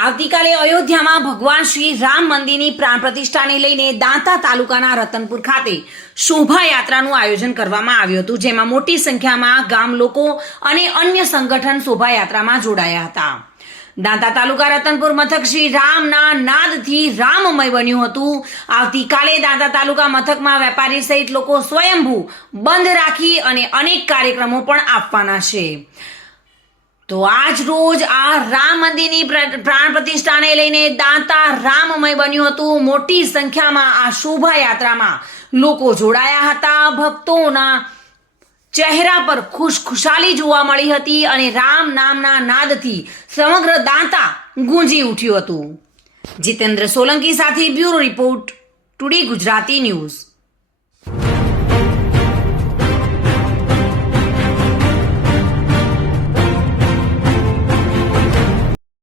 આવતીકાલે અયોધ્યામાં ભગવાન શ્રી રામ મંદિરની પ્રાણ પ્રતિષ્ઠાને લઈને દાંતા તાલુકાના રતનપુર ખાતે શોભાયાત્રાનું આયોજન કરવામાં આવ્યું હતું, જેમાં મોટી સંખ્યામાં ગામ લોકો અને અન્ય સંગઠન શોભાયાત્રામાં જોડાયા હતા. દાંતા તાલુકા રતનપુર મથક શ્રી રામના નાદથી રામમય બન્યું હતું. આવતીકાલે દાંતા તાલુકા મથકમાં વેપારી સહિત લોકો સ્વયંભૂ બંધ રાખી અને અનેક કાર્યક્રમો પણ આપવાના છે. તો આજ રોજ આ રામ મંદિરની પ્ર- પ્રાણ પ્રતિષ્ઠાને લઈને દાંતા રામમય બન્યું હતું. મોટી સંખ્યામાં આ શોભાયાત્રામાં લોકો જોડાયા હતા. ભક્તોના ચહેરા પર ખુશખુશાલી જોવા મળી હતી અને રામ નામના નાદથી સમગ્ર દાંતા ગુંજી ઉઠ્યું હતું. જીતેન્દ્ર સોલંકી સાથે bureau report today Gujarati news.